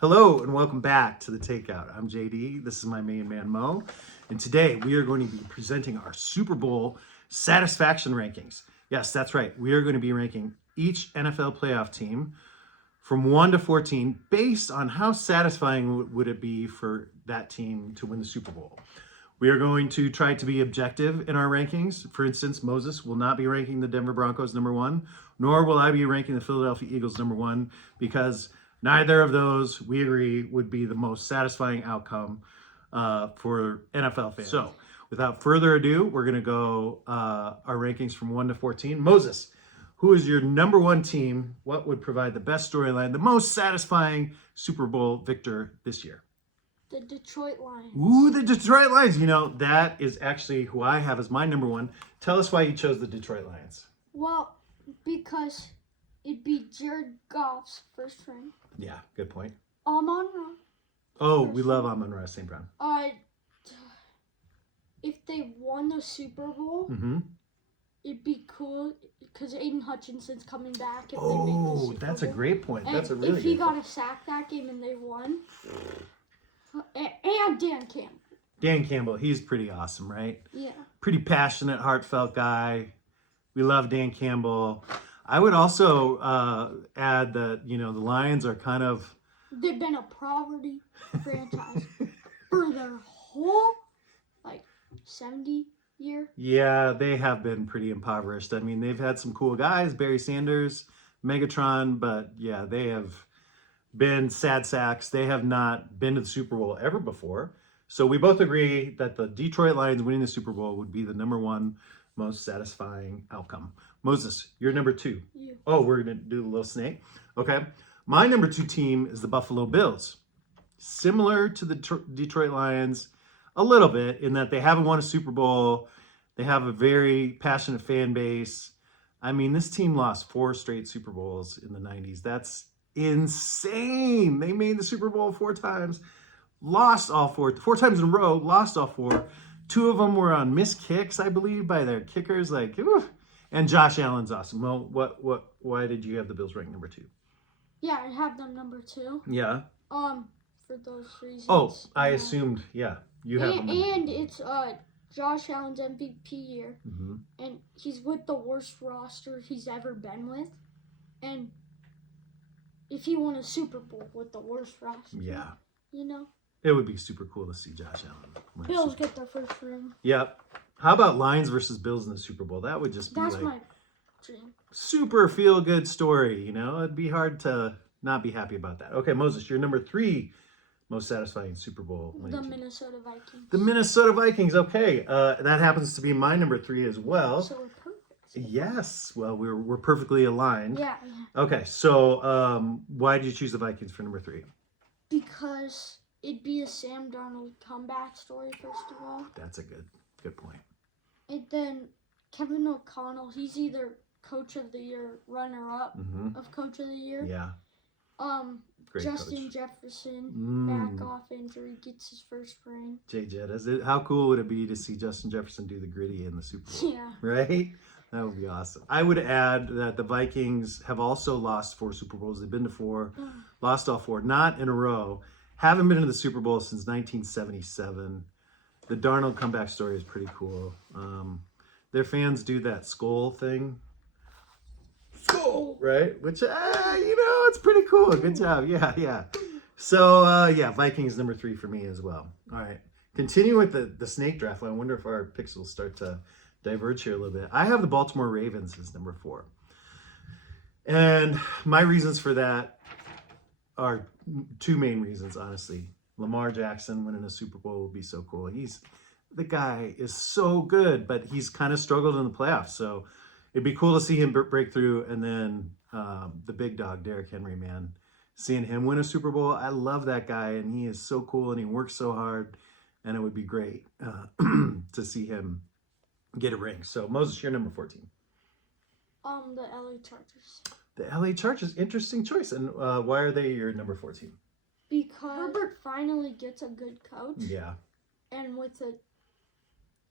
Hello and welcome back to The Takeout. I'm JD. This is my main man Mo. And today we are going to be presenting our Super Bowl satisfaction rankings. Yes, that's right. We are going to be ranking each NFL playoff team from 1 to 14 based on how satisfying would it be for that team to win the Super Bowl. We are going to try to be objective in our rankings. For instance, Moses will not be ranking the Denver Broncos number 1, nor will I be ranking the Philadelphia Eagles number 1, because neither of those, we agree, would be the most satisfying outcome for NFL fans. So, without further ado, we're going to go our rankings from 1 to 14. Moses, who is your number 1 team? What would provide the best storyline, the most satisfying Super Bowl victor this year? The Detroit Lions. Ooh, the Detroit Lions. You know, that is actually who I have as my number 1. Tell us why you chose the Detroit Lions. Well, because it'd be Jared Goff's first ring. Yeah, good point. Amon-Ra. Oh, we love Amon-Ra St. Brown. If they won the Super Bowl, it'd be cool because Aiden Hutchinson's coming back. If they make the Super that's a Bowl. great point. And That's a really if he good got point. a sack that game and they won, and Dan Campbell. Dan Campbell, he's pretty awesome, right? Yeah. Pretty passionate, heartfelt guy. We love Dan Campbell. I would also add that, you know, the Lions are kind of... They've been a poverty franchise for their whole, 70 year. Yeah, they have been pretty impoverished. I mean, they've had some cool guys, Barry Sanders, Megatron, but yeah, they have been sad sacks. They have not been to the Super Bowl ever before. So we both agree that the Detroit Lions winning the Super Bowl would be the number 1 most satisfying outcome. Moses, you're number 2. Yeah. Oh, we're going to do the little snake. Okay. My number 2 team is the Buffalo Bills. Similar to the Detroit Lions a little bit in that they haven't won a Super Bowl. They have a very passionate fan base. I mean, this team lost 4 straight Super Bowls in the 90s. That's insane. They made the Super Bowl 4 times, lost all 4 times in a row, lost all 4. 2 of them were on missed kicks, I believe, by their kickers. And Josh Allen's awesome. Well, why did you have the Bills ranked number 2? Yeah, I have them number 2. Yeah. For those reasons. Oh, I assumed, yeah, you have them. And it's Josh Allen's MVP year, and he's with the worst roster he's ever been with, and if he won a Super Bowl with the worst roster, Yeah. you know, It would be super cool to see Josh Allen win. Bills get their first ring. Yep. How about Lions versus Bills in the Super Bowl? That would just be That's my dream. super feel-good story, you know? It'd be hard to not be happy about that. Okay, Moses, you're number 3 most satisfying Super Bowl winning The team. Minnesota Vikings. The Minnesota Vikings, okay. That happens to be my number 3 as well. So we're perfect. Yes, well, we're perfectly aligned. Yeah. Okay, so why did you choose the Vikings for number 3? Because it'd be a Sam Darnold comeback story, first of all. That's a good point. And then Kevin O'Connell, he's either Coach of the Year, runner-up of Coach of the Year. Yeah. Great Justin coach. Jefferson, back off injury, gets his first ring. J-Jet, how cool would it be to see Justin Jefferson do the gritty in the Super Bowl? Yeah. Right? That would be awesome. I would add that the Vikings have also lost 4 Super Bowls. They've been to 4, lost all 4, not in a row. Haven't been to the Super Bowl since 1977. The Darnold comeback story is pretty cool. Their fans do that skull thing. Skull, right? Which, it's pretty cool. Good job. Yeah. So, Vikings number 3 for me as well. All right. Continue with the snake draft. I wonder if our picks will start to diverge here a little bit. I have the Baltimore Ravens as number 4. And my reasons for that are 2 main reasons, honestly. Lamar Jackson winning a Super Bowl would be so cool. The guy is so good, but he's kind of struggled in the playoffs. So it'd be cool to see him break through. And then the big dog, Derrick Henry, man. Seeing him win a Super Bowl, I love that guy. And he is so cool and he works so hard. And it would be great to see him get a ring. So, Moses, you're number 14. The LA Chargers. The LA Chargers, interesting choice. And why are they your number 14? Because Herbert finally gets a good coach. Yeah. And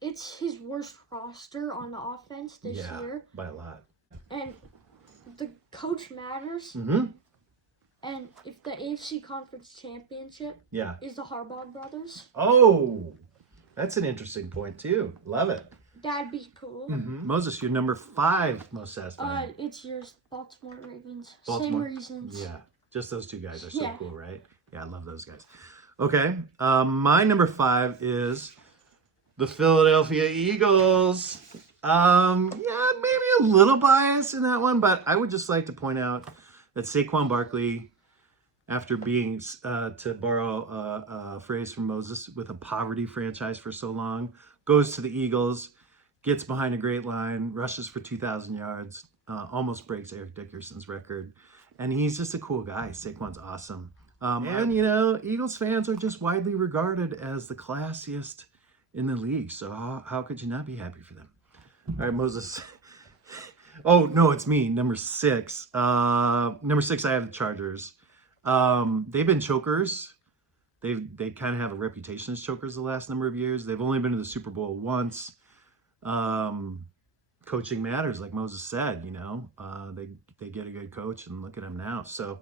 it's his worst roster on the offense this year. By a lot. And the coach matters. And if the AFC Conference Championship Yeah. is the Harbaugh brothers, Oh, that's an interesting point too. Love it. that'd be cool. Moses, you're number 5 most satisfying. It's yours, Baltimore Ravens. Baltimore? Same reasons. Yeah, just those two guys are so Yeah. cool, right? Yeah, I love those guys. Okay, my number 5 is the Philadelphia Eagles. Yeah, maybe a little bias in that one, but I would just like to point out that Saquon Barkley, after being, to borrow a phrase from Moses, with a poverty franchise for so long, goes to the Eagles, gets behind a great line, rushes for 2,000 yards, almost breaks Eric Dickerson's record. And he's just a cool guy. Saquon's awesome. And, you know, Eagles fans are just widely regarded as the classiest in the league. So how could you not be happy for them? All right, Moses. Oh, no, it's me. Number 6. Number 6, I have the Chargers. They've been chokers. They kind of have a reputation as chokers the last number of years. They've only been to the Super Bowl once. Coaching matters, like Moses said. You know, they get a good coach, and look at them now. So,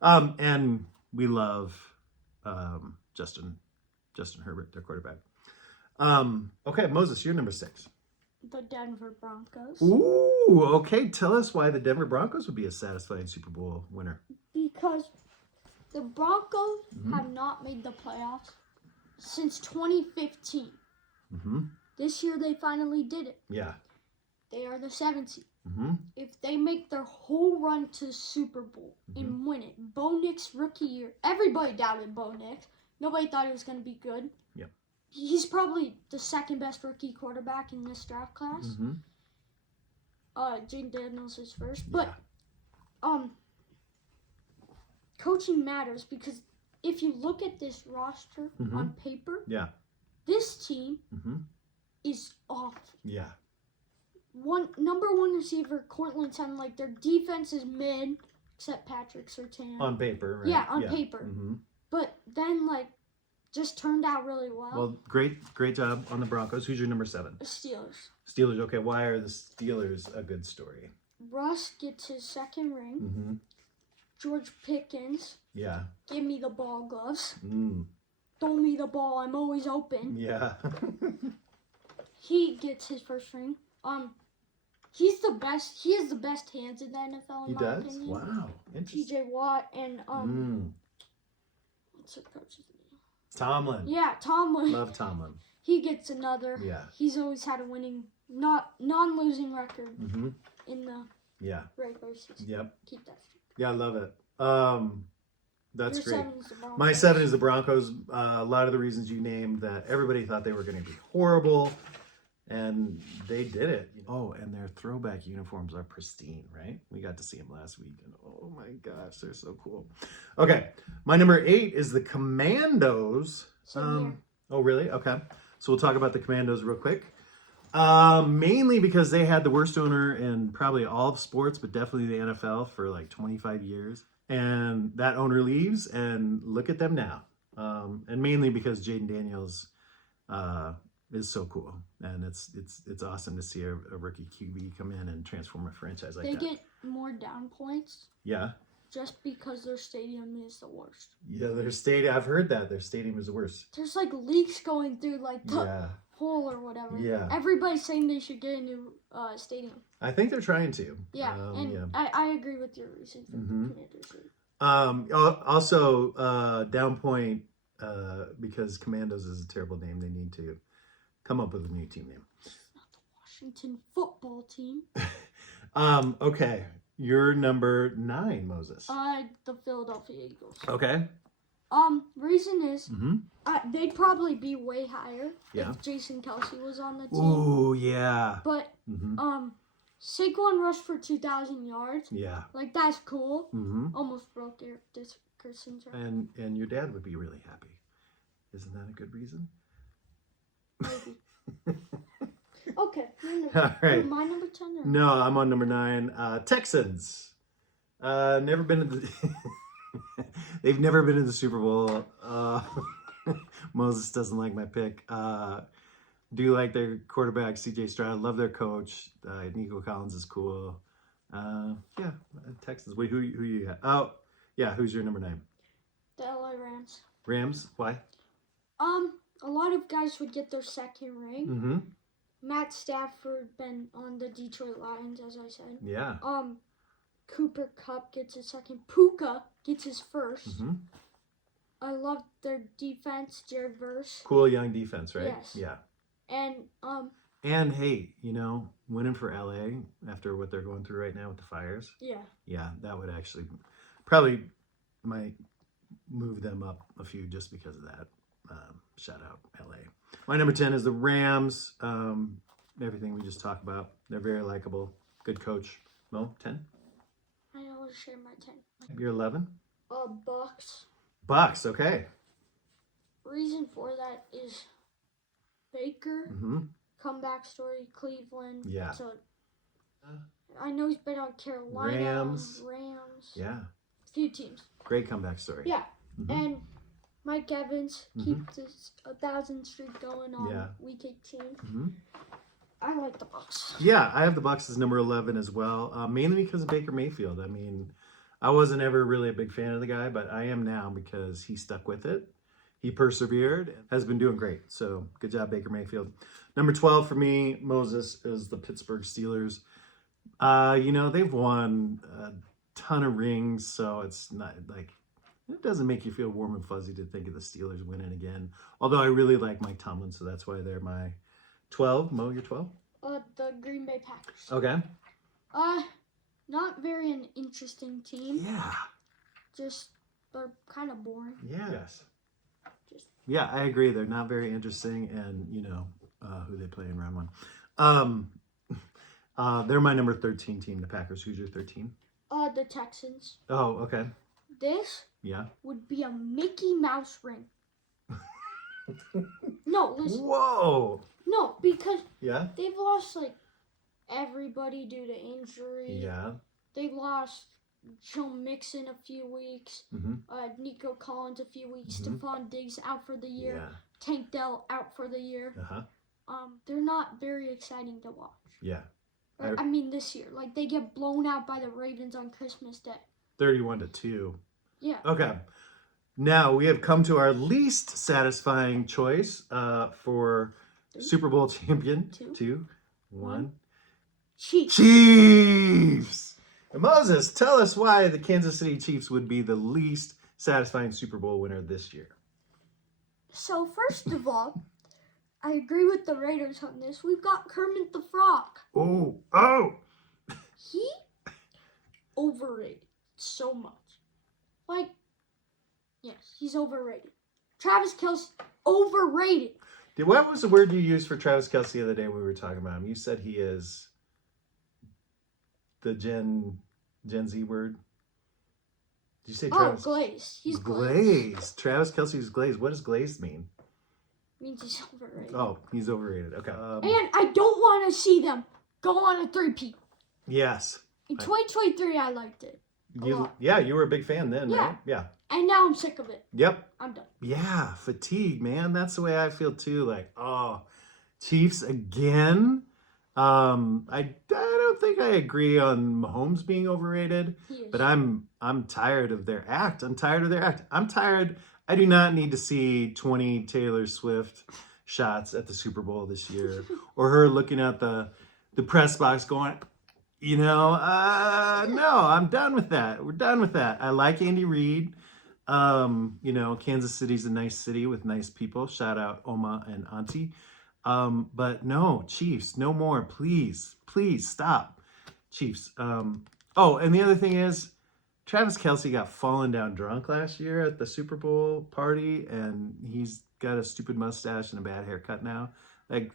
and we love Justin Herbert, their quarterback. Okay, Moses, you're number 6. The Denver Broncos. Ooh, okay. Tell us why the Denver Broncos would be a satisfying Super Bowl winner. Because the Broncos have not made the playoffs since 2015. This year they finally did it. Yeah. They are the 7th seed. If they make their whole run to the Super Bowl and win it, Bo Nix rookie year, everybody doubted Bo Nix. Nobody thought he was going to be good. Yep. He's probably the second best rookie quarterback in this draft class. Jaden Daniels is first, but coaching matters, because if you look at this roster on paper, this team is awful. Yeah. Number 1 receiver, Cortland Sutton, like their defense is mid, except Patrick Surtain. On paper, right? Yeah, on paper. But then, like, just turned out really well. Well, great job on the Broncos. Who's your number 7? The Steelers. Steelers. Okay, why are the Steelers a good story? Russ gets his second ring. George Pickens. Yeah. Give me the ball, gloves. Throw me the ball. I'm always open. Yeah. He gets his first ring. He's the best. He has the best hands in the NFL, in my opinion. Wow. Interesting. T.J. Watt and what's the coach's name? Tomlin. Yeah, Tomlin. Love Tomlin. He gets another. Yeah. He's always had a winning, non-losing record in the regular season. Yep. Keep that streak. Yeah, I love it. That's Your great. 7 is the Broncos. My 7 is the Broncos. A lot of the reasons you named, that everybody thought they were going to be horrible, and they did it. Oh, and their throwback uniforms are pristine, right? We got to see them last week, and oh my gosh, they're so cool. Okay, my number 8 is the Commandos. Same here. Oh, really? Okay. So we'll talk about the Commandos real quick. Mainly because they had the worst owner in probably all of sports, but definitely the NFL for like 25 years. And that owner leaves, and look at them now. And mainly because Jaden Daniels is so cool, and it's awesome to see a rookie QB come in and transform a franchise like that. They get more down points. Yeah. Just because their stadium is the worst. Yeah, their stadium. I've heard that their stadium is the worst. There's like leaks going through like the hole or whatever. Yeah. Everybody's saying they should get a new stadium. I think they're trying to. Yeah, I agree with your reason for the Commanders. Also, down point, because Commandos is a terrible name. They need to come up with a new team name. Not the Washington football team. Okay. You're number 9, Moses. The Philadelphia Eagles. Okay. Reason is, they'd probably be way higher if Jason Kelce was on the team. Ooh, yeah. But, Saquon rushed for 2,000 yards. Yeah. Like, that's cool. Almost broke Eric Dickerson's record. And your dad would be really happy. Isn't that a good reason? Maybe. Okay. All right. My number 10? Or? No, I'm on number 9. Texans. Never been to the... They've never been in the Super Bowl. Moses doesn't like my pick. Do like their quarterback, C.J. Stroud. Love their coach. Nico Collins is cool. Yeah, Texans. Wait, who you got? Oh, Yeah, who's your number 9? The LA Rams. Rams, why? A lot of guys would get their second ring. Mm-hmm. Matt Stafford been on the Detroit Lions, as I said. Yeah. Cooper Kupp gets his second. Puka gets his first. Mm-hmm. I love their defense, Jared Verse. Cool young defense, right? Yes. Yeah. And hey, winning for LA after what they're going through right now with the fires. yeah. Yeah, that would actually probably might move them up a few just because of that. Shout out LA. My number 10 is the Rams. Everything we just talked about. They're very likable. Good coach. Mo, 10? I always share my 10. You're 11? Bucks. Bucks, okay. Reason for that is Baker, Mm-hmm. comeback story, Cleveland. Yeah. So I know he's been on Carolina, Rams. Yeah. a few teams. Great comeback story. Yeah. Mhm. And Mike Evans Mhm. keeps this 1,000 streak going on Yeah. week 18. Mm-hmm. I like the Bucks. Yeah, I have the Bucks as number 11 as well, mainly because of Baker Mayfield. I mean, I wasn't ever really a big fan of the guy, but I am now because he stuck with it. He persevered, has been doing great. So good job, Baker Mayfield. Number 12 for me, Moses, is the Pittsburgh Steelers. They've won a ton of rings, so it's not like, it doesn't make you feel warm and fuzzy to think of the Steelers winning again. Although I really like Mike Tomlin, so that's why they're my 12. Mo, you're 12? The Green Bay Packers. Okay. Not very an interesting team. Yeah. Just they're kind of boring. Yes. Just Yeah, I agree. They're not very interesting, and who they play in round 1. They're my number 13 team, the Packers. Who's your 13? the Texans. Oh, okay. This Yeah. would be a Mickey Mouse ring. No, listen. Whoa. No, because Yeah. they've lost like everybody due to injury. Yeah. They lost Joe Mixon a few weeks. Mm-hmm. Nico Collins a few weeks. Mhm. Stephon Diggs out for the year. Yeah. Tank Dell out for the year. Uh-huh. They're not very exciting to watch. Yeah. I mean, this year, like they get blown out by the Ravens on Christmas Day. 31-2. Yeah. Okay. Now we have come to our least satisfying choice for Three. Super Bowl champion. Two. 2, 1. Chiefs. Chiefs! And Moses, tell us why the Kansas City Chiefs would be the least satisfying Super Bowl winner this year. So first of all, I agree with the Raiders on this. We've got Kermit the Frog. Oh! He overrated so much. Like, yes, he's overrated. Travis Kelce, overrated. What was the word you used for Travis Kelce the other day when we were talking about him? You said he is the Gen Z word. Did you say Travis? Glazed. He's glazed. Glazed. Travis Kelce's glazed. What does glazed mean? Means he's overrated. Oh, he's overrated. Okay. And I don't want to see them go on a three-peat. Yes. In 2023, I liked it. You were a big fan then, Yeah. right? Yeah. And now I'm sick of it. Yep. I'm done. Yeah, fatigue, man. That's the way I feel too. Like, Chiefs again. I don't think I agree on Mahomes being overrated, He is. but I'm tired of their act. I'm tired. I do not need to see 20 Taylor Swift shots at the Super Bowl this year, or her looking at the press box going, no, I'm done with that. We're done with that. I like Andy Reid. Kansas City's a nice city with nice people. Shout out Oma and Auntie. But no, Chiefs, no more. Please stop. Chiefs. And the other thing is, Travis Kelce got fallen down drunk last year at the Super Bowl party, and he's got a stupid mustache and a bad haircut now. I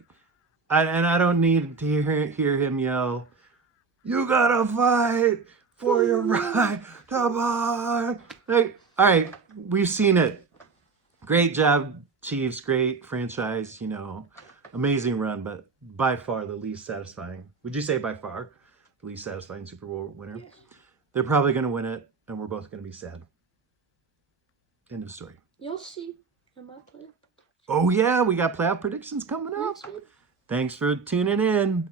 don't need to hear him yell, "You gotta fight for your right to buy." All right, we've seen it. Great job, Chiefs. Great franchise. Amazing run, but by far the least satisfying. Would you say by far the least satisfying Super Bowl winner? Yes. They're probably going to win it, and we're both going to be sad. End of story. You'll see in my playoff. Oh, yeah, we got playoff predictions coming up. Next week. Thanks for tuning in.